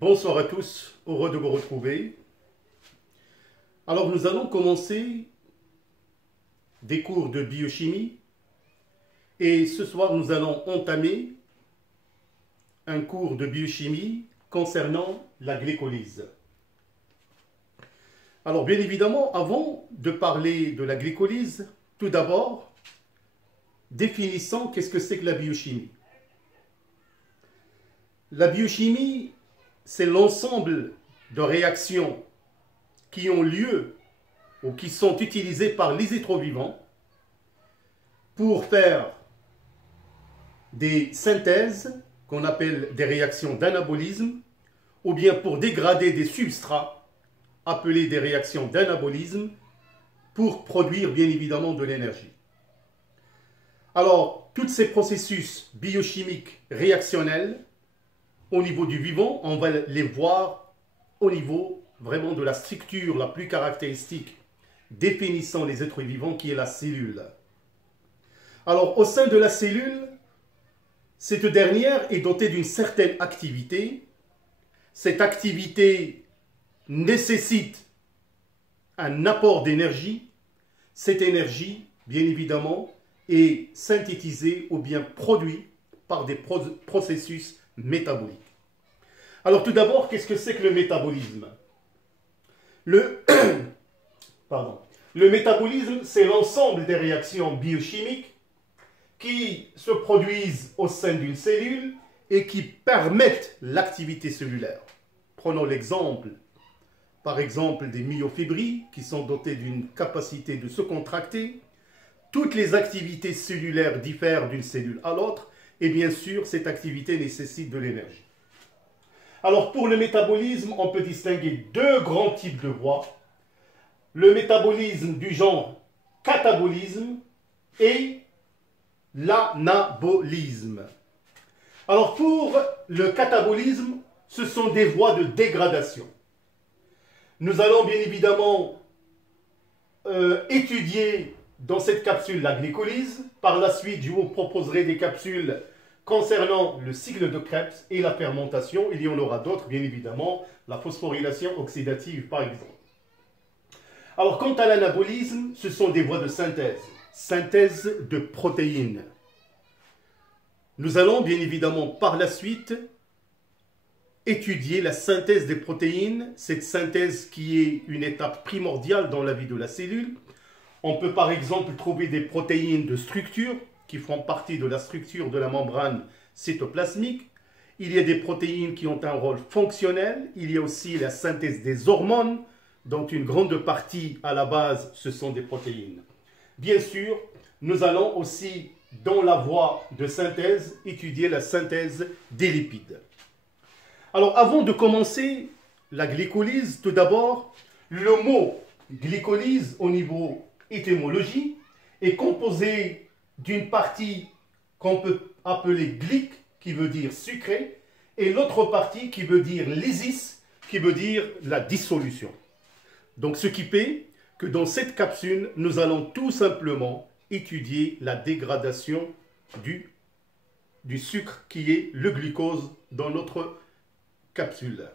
Bonsoir à tous, heureux de vous retrouver. Alors nous allons commencer des cours de biochimie et ce soir nous allons entamer un cours de biochimie concernant la glycolyse. Alors bien évidemment, avant de parler de la glycolyse, tout d'abord, définissons qu'est-ce que c'est que la biochimie. La biochimie, c'est l'ensemble de réactions qui ont lieu ou qui sont utilisées par les êtres vivants pour faire des synthèses qu'on appelle des réactions d'anabolisme ou bien pour dégrader des substrats appelés des réactions d'anabolisme pour produire bien évidemment de l'énergie. Alors, tous ces processus biochimiques réactionnels au niveau du vivant, on va les voir au niveau vraiment de la structure la plus caractéristique définissant les êtres vivants qui est la cellule. Alors au sein de la cellule, cette dernière est dotée d'une certaine activité. Cette activité nécessite un apport d'énergie. Cette énergie, bien évidemment, est synthétisée ou bien produite par des processus métaboliques. Alors tout d'abord, qu'est-ce que c'est que le métabolisme? Le métabolisme, c'est l'ensemble des réactions biochimiques qui se produisent au sein d'une cellule et qui permettent l'activité cellulaire. Prenons l'exemple, par exemple, des myofibrilles qui sont dotées d'une capacité de se contracter. Toutes les activités cellulaires diffèrent d'une cellule à l'autre et bien sûr, cette activité nécessite de l'énergie. Alors pour le métabolisme, on peut distinguer deux grands types de voies. Le métabolisme du genre catabolisme et l'anabolisme. Alors pour le catabolisme, ce sont des voies de dégradation. Nous allons bien évidemment étudier dans cette capsule la glycolyse. Par la suite, je vous proposerai des capsules concernant le cycle de Krebs et la fermentation. Il y en aura d'autres, bien évidemment, la phosphorylation oxydative par exemple. Alors, quant à l'anabolisme, ce sont des voies de synthèse. Synthèse de protéines. Nous allons bien évidemment par la suite étudier la synthèse des protéines, cette synthèse qui est une étape primordiale dans la vie de la cellule. On peut par exemple trouver des protéines de structure qui font partie de la structure de la membrane cytoplasmique. Il y a des protéines qui ont un rôle fonctionnel. Il y a aussi la synthèse des hormones, dont une grande partie à la base, ce sont des protéines. Bien sûr, nous allons aussi, dans la voie de synthèse, étudier la synthèse des lipides. Alors, avant de commencer la glycolyse, tout d'abord, le mot glycolyse au niveau étymologie est composé d'une partie qu'on peut appeler glyc, qui veut dire sucré, et l'autre partie qui veut dire lysis, qui veut dire la dissolution. Donc ce qui fait que dans cette capsule, nous allons tout simplement étudier la dégradation du sucre qui est le glucose dans notre capsule.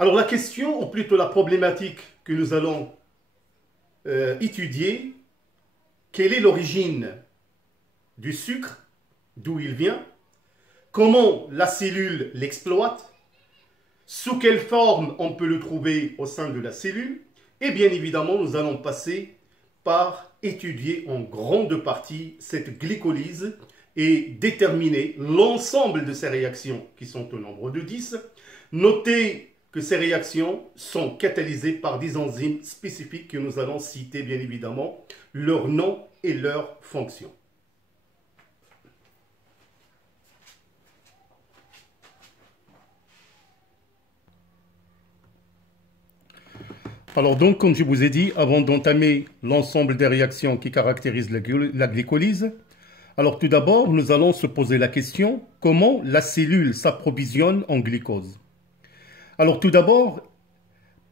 Alors la question, ou plutôt la problématique que nous allons étudier, quelle est l'origine du sucre, d'où il vient, comment la cellule l'exploite, sous quelle forme on peut le trouver au sein de la cellule, et bien évidemment nous allons passer par étudier en grande partie cette glycolyse et déterminer l'ensemble de ces réactions qui sont au nombre de 10. Notez que ces réactions sont catalysées par des enzymes spécifiques que nous allons citer bien évidemment, leur nom et leur fonction. Alors donc, comme je vous ai dit, avant d'entamer l'ensemble des réactions qui caractérisent la glycolyse, alors tout d'abord, nous allons se poser la question, comment la cellule s'approvisionne en glucose? Alors tout d'abord,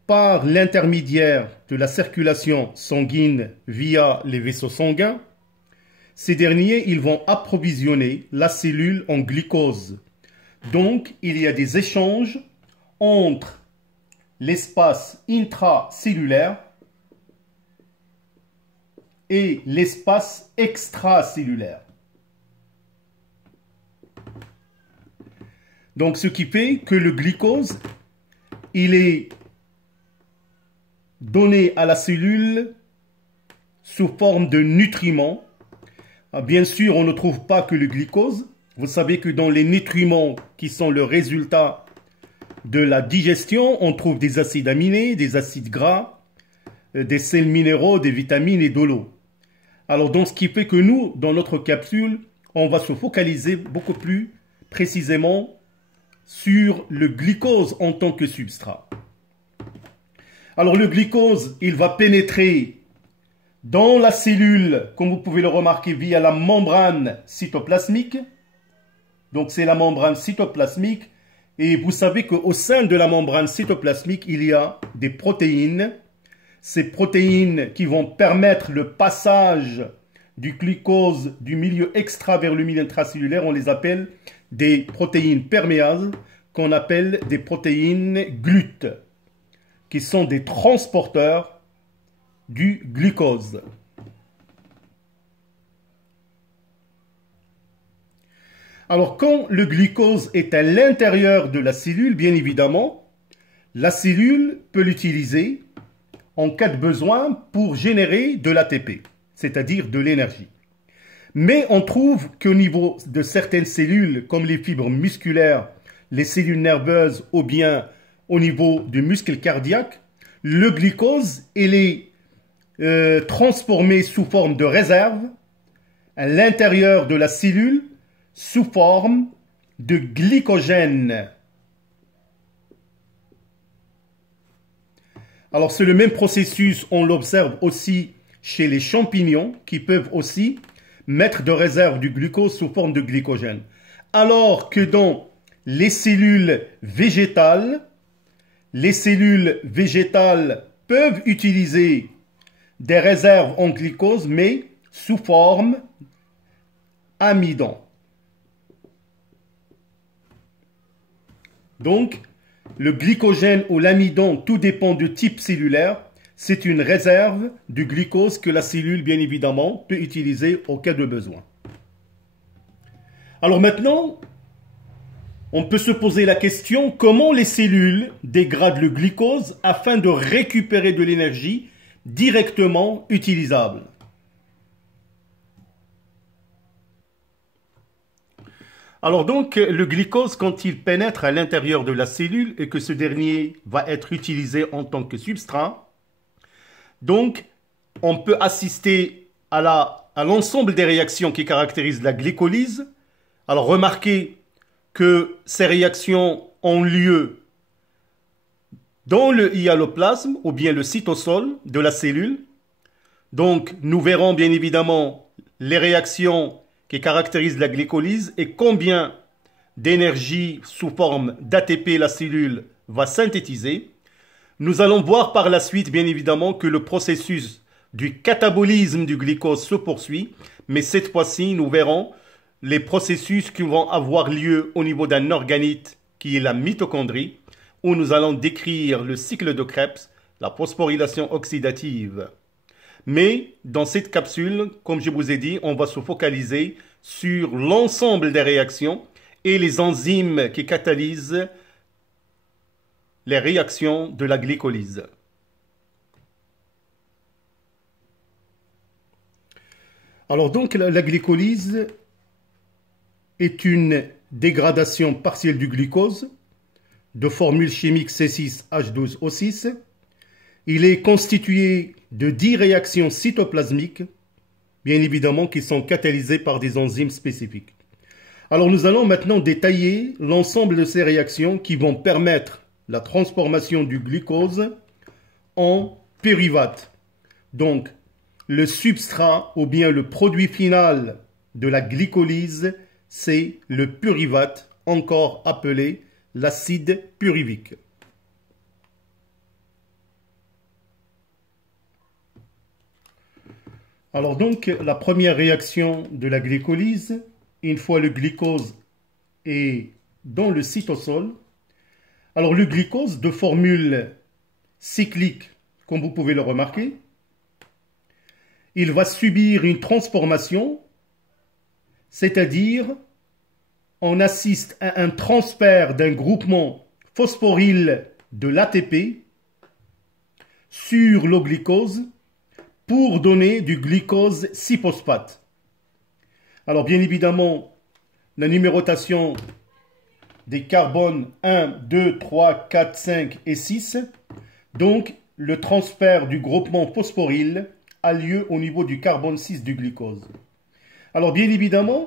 par l'intermédiaire de la circulation sanguine via les vaisseaux sanguins, ces derniers ils vont approvisionner la cellule en glucose Donc, il y a des échanges entre l'espace intracellulaire et l'espace extracellulaire. Donc, ce qui fait que le glucose, il est donné à la cellule sous forme de nutriments. Bien sûr, on ne trouve pas que le glucose. Vous savez que dans les nutriments qui sont le résultat de la digestion, on trouve des acides aminés, des acides gras, des sels minéraux, des vitamines et de l'eau. Alors, donc, ce qui fait que nous, dans notre capsule, on va se focaliser beaucoup plus précisément sur le glucose en tant que substrat. Alors, le glucose, il va pénétrer dans la cellule, comme vous pouvez le remarquer, via la membrane cytoplasmique. Donc, c'est la membrane cytoplasmique. Et vous savez qu'au sein de la membrane cytoplasmique, il y a des protéines. Ces protéines qui vont permettre le passage du glucose du milieu extra vers le milieu intracellulaire, on les appelle des protéines perméases, qu'on appelle des protéines GLUT, qui sont des transporteurs du glucose. Alors, quand le glucose est à l'intérieur de la cellule, bien évidemment, la cellule peut l'utiliser en cas de besoin pour générer de l'ATP, c'est-à-dire de l'énergie. Mais on trouve qu'au niveau de certaines cellules, comme les fibres musculaires, les cellules nerveuses ou bien au niveau du muscle cardiaque, le glucose, il est transformé sous forme de réserve à l'intérieur de la cellule sous forme de glycogène. Alors c'est le même processus, on l'observe aussi chez les champignons qui peuvent aussi mettre de réserve du glucose sous forme de glycogène. Alors que dans les cellules végétales peuvent utiliser des réserves en glucose, mais sous forme amidon. Donc, le glycogène ou l'amidon, tout dépend du type cellulaire. C'est une réserve du glucose que la cellule, bien évidemment, peut utiliser au cas de besoin. Alors maintenant, on peut se poser la question, comment les cellules dégradent le glucose afin de récupérer de l'énergie directement utilisable? Alors donc, le glucose, quand il pénètre à l'intérieur de la cellule et que ce dernier va être utilisé en tant que substrat, donc on peut assister à l'ensemble des réactions qui caractérisent la glycolyse. Alors remarquez que ces réactions ont lieu dans le hyaloplasme ou bien le cytosol de la cellule. Donc nous verrons bien évidemment les réactions qui caractérisent la glycolyse et combien d'énergie sous forme d'ATP la cellule va synthétiser. Nous allons voir par la suite, bien évidemment, que le processus du catabolisme du glucose se poursuit, mais cette fois-ci, nous verrons les processus qui vont avoir lieu au niveau d'un organite qui est la mitochondrie, où nous allons décrire le cycle de Krebs, la phosphorylation oxydative. Mais dans cette capsule, comme je vous ai dit, on va se focaliser sur l'ensemble des réactions et les enzymes qui catalysent les réactions de la glycolyse. Alors donc la glycolyse est une dégradation partielle du glucose de formule chimique C6H12O6. Il est constitué de 10 réactions cytoplasmiques, bien évidemment, qui sont catalysées par des enzymes spécifiques. Alors nous allons maintenant détailler l'ensemble de ces réactions qui vont permettre la transformation du glucose en pyruvate. Donc, le substrat ou bien le produit final de la glycolyse, c'est le pyruvate, encore appelé l'acide pyruvique. Alors donc, la première réaction de la glycolyse, une fois le glucose est dans le cytosol. Alors le glucose de formule cyclique, comme vous pouvez le remarquer, il va subir une transformation, c'est-à-dire on assiste à un transfert d'un groupement phosphoryle de l'ATP sur le glucose pour donner du glucose 6-phosphate. Alors bien évidemment, la numérotation des carbones 1, 2, 3, 4, 5 et 6, donc le transfert du groupement phosphoryle a lieu au niveau du carbone 6 du glucose. Alors bien évidemment,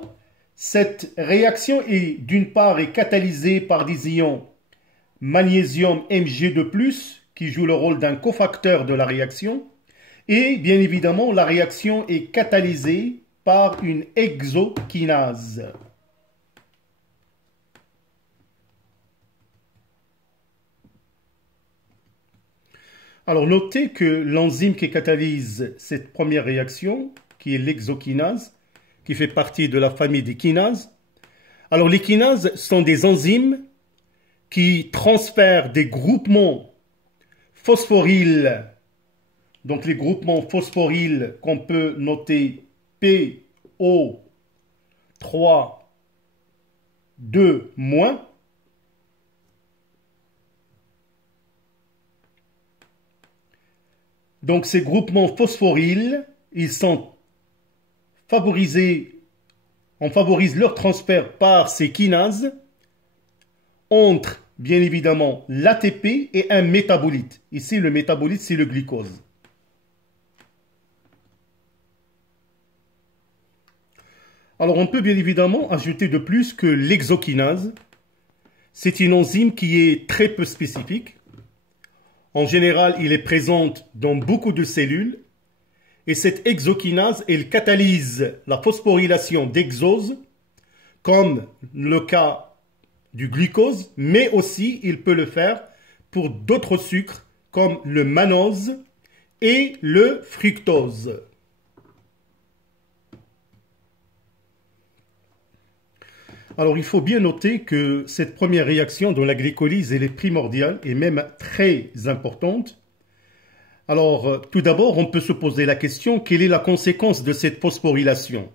cette réaction est d'une part est catalysée par des ions magnésium Mg2+, qui joue le rôle d'un cofacteur de la réaction, et bien évidemment la réaction est catalysée par une hexokinase. Alors notez que l'enzyme qui catalyse cette première réaction, qui est l'hexokinase, qui fait partie de la famille des kinases. Alors les kinases sont des enzymes qui transfèrent des groupements phosphoryles, donc les groupements phosphoryles qu'on peut noter PO3 2-. Donc ces groupements phosphoryles, ils sont favorisés, on favorise leur transfert par ces kinases entre, bien évidemment, l'ATP et un métabolite. Ici, le métabolite, c'est le glucose. Alors, on peut bien évidemment ajouter de plus que l'hexokinase, c'est une enzyme qui est très peu spécifique. En général, il est présente dans beaucoup de cellules. Et cette hexokinase, elle catalyse la phosphorylation d'hexose, comme le cas du glucose, mais aussi il peut le faire pour d'autres sucres, comme le mannose et le fructose. Alors il faut bien noter que cette première réaction dans la glycolyse, elle est primordiale et même très importante. Alors, tout d'abord, on peut se poser la question, quelle est la conséquence de cette phosphorylation?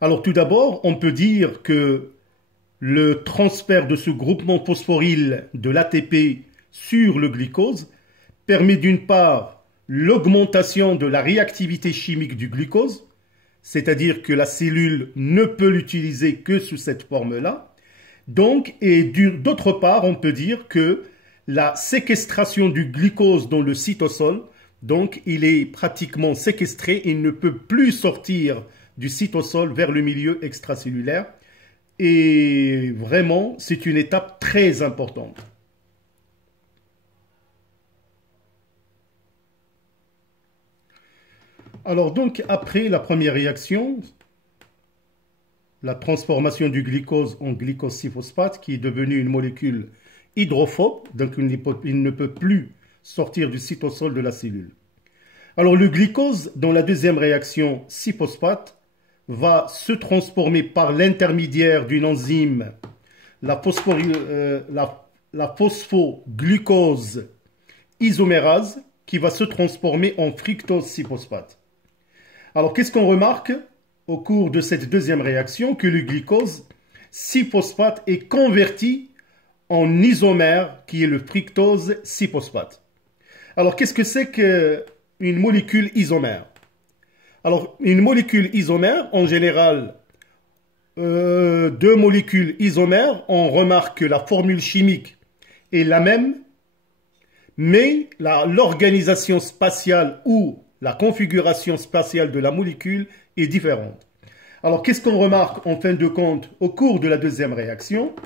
Alors, tout d'abord, on peut dire que le transfert de ce groupement phosphoryle de l'ATP sur le glucose permet d'une part l'augmentation de la réactivité chimique du glucose, c'est-à-dire que la cellule ne peut l'utiliser que sous cette forme-là. Donc, et d'autre part, on peut dire que la séquestration du glucose dans le cytosol, donc il est pratiquement séquestré, il ne peut plus sortir du cytosol vers le milieu extracellulaire. Et vraiment, c'est une étape très importante. Alors donc, après la première réaction, la transformation du glucose en glucose 6-phosphate, qui est devenue une molécule hydrophobe, donc il ne peut plus sortir du cytosol de la cellule. Alors le glucose, dans la deuxième réaction 6-phosphate, va se transformer par l'intermédiaire d'une enzyme, la phosphoglucose isomérase, qui va se transformer en fructose 6-phosphate. Alors qu'est-ce qu'on remarque au cours de cette deuxième réaction? Que le glucose 6-phosphate est converti en isomère, qui est le fructose 6-phosphate. Alors, qu'est-ce que c'est qu'une molécule isomère? Alors, une molécule isomère, en général, deux molécules isomères, on remarque que la formule chimique est la même, mais l'organisation spatiale ou la configuration spatiale de la molécule est différente. Alors, qu'est-ce qu'on remarque en fin de compte au cours de la deuxième réaction?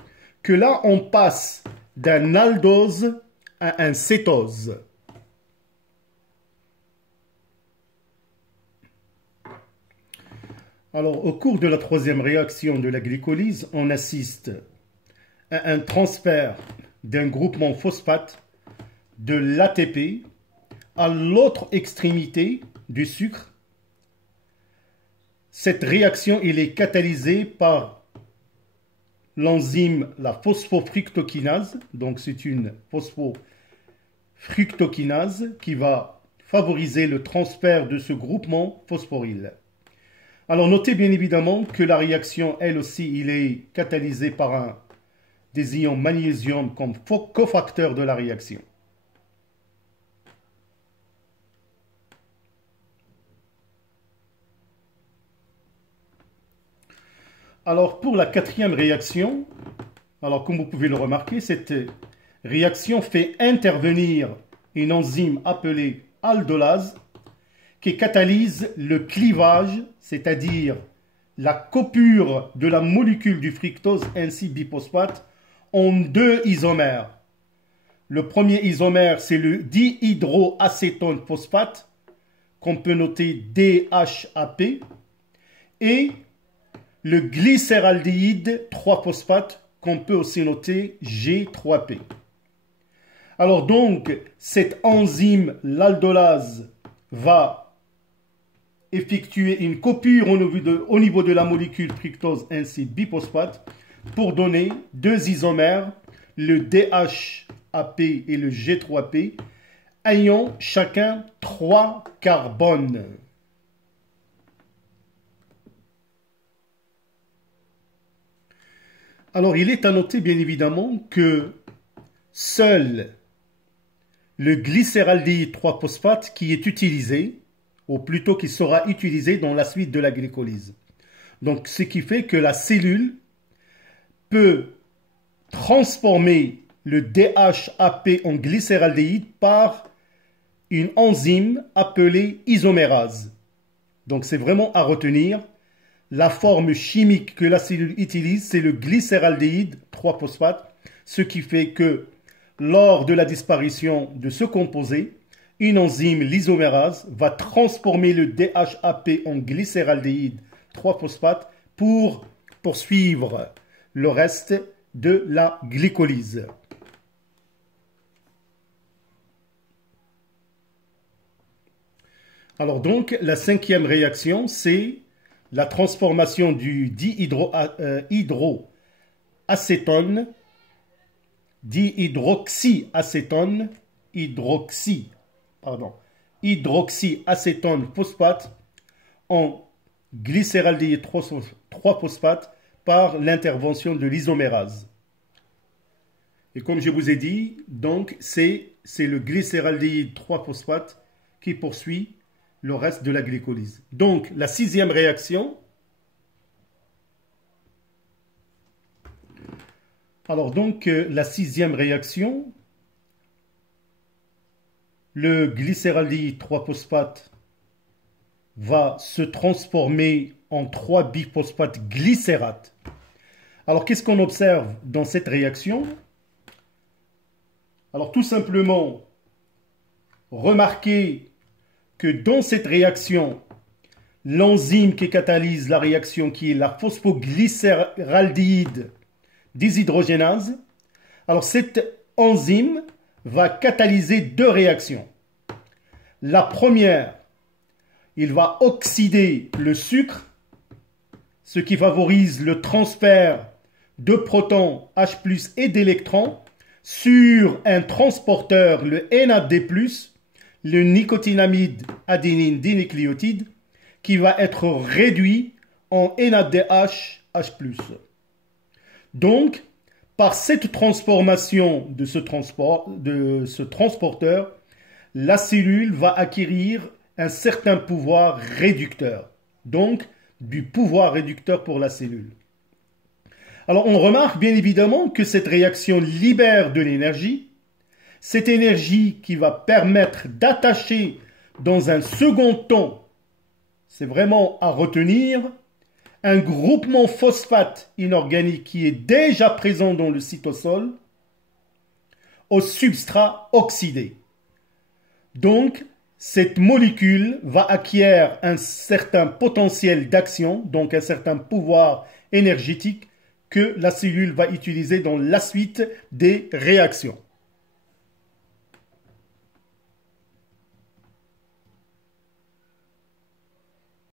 Que là, on passe d'un aldose à un cétose. Alors, au cours de la troisième réaction de la glycolyse, on assiste à un transfert d'un groupement phosphate de l'ATP à l'autre extrémité du sucre. Cette réaction, elle est catalysée par l'enzyme, la phosphofructokinase. Donc c'est une phosphofructokinase qui va favoriser le transfert de ce groupement phosphoryle. Alors notez bien évidemment que la réaction, elle aussi, il est catalysée par des ions magnésium comme cofacteur de la réaction. Alors pour la quatrième réaction, alors comme vous pouvez le remarquer, cette réaction fait intervenir une enzyme appelée aldolase qui catalyse le clivage, c'est-à-dire la coupure de la molécule du fructose ainsi biphosphate en deux isomères. Le premier isomère, c'est le dihydroacétone phosphate, qu'on peut noter DHAP, et le glycéraldéhyde 3-phosphate, qu'on peut aussi noter G3P. Alors donc, cette enzyme, l'aldolase, va effectuer une coupure au niveau de la molécule fructose ainsi biphosphate pour donner deux isomères, le DHAP et le G3P, ayant chacun 3 carbones. Alors, il est à noter bien évidemment que seul le glycéraldéhyde 3-phosphate qui est utilisé, ou plutôt qui sera utilisé dans la suite de la glycolyse. Donc, ce qui fait que la cellule peut transformer le DHAP en glycéraldéhyde par une enzyme appelée isomérase. Donc, c'est vraiment à retenir. La forme chimique que la cellule utilise, c'est le glycéraldéhyde 3-phosphate, ce qui fait que lors de la disparition de ce composé, une enzyme, l'isomérase, va transformer le DHAP en glycéraldéhyde 3-phosphate pour poursuivre le reste de la glycolyse. Alors donc, la cinquième réaction, c'est la transformation du dihydroxyacétone phosphate en glycéraldéhyde 3-phosphate par l'intervention de l'isomérase. Et comme je vous ai dit, donc c'est le glycéraldéhyde 3-phosphate qui poursuit le reste de la glycolyse. Donc, la sixième réaction. Alors donc, la sixième réaction, le glycéraldéhyde 3-phosphate va se transformer en 3-biphosphate glycérate. Alors, qu'est-ce qu'on observe dans cette réaction? Alors, tout simplement, remarquez que dans cette réaction, l'enzyme qui catalyse la réaction, qui est la phosphoglycéraldéhyde déshydrogénase, alors cette enzyme va catalyser deux réactions. La première, il va oxyder le sucre, ce qui favorise le transfert de protons H+, et d'électrons sur un transporteur, le NAD+, le nicotinamide adénine dinucléotide, qui va être réduit en NADH H+. Donc, par cette transformation de ce transporteur, la cellule va acquérir un certain pouvoir réducteur. Donc, du pouvoir réducteur pour la cellule. Alors, on remarque bien évidemment que cette réaction libère de l'énergie. Cette énergie qui va permettre d'attacher dans un second temps, c'est vraiment à retenir, un groupement phosphate inorganique qui est déjà présent dans le cytosol au substrat oxydé. Donc, cette molécule va acquérir un certain potentiel d'action, donc un certain pouvoir énergétique que la cellule va utiliser dans la suite des réactions.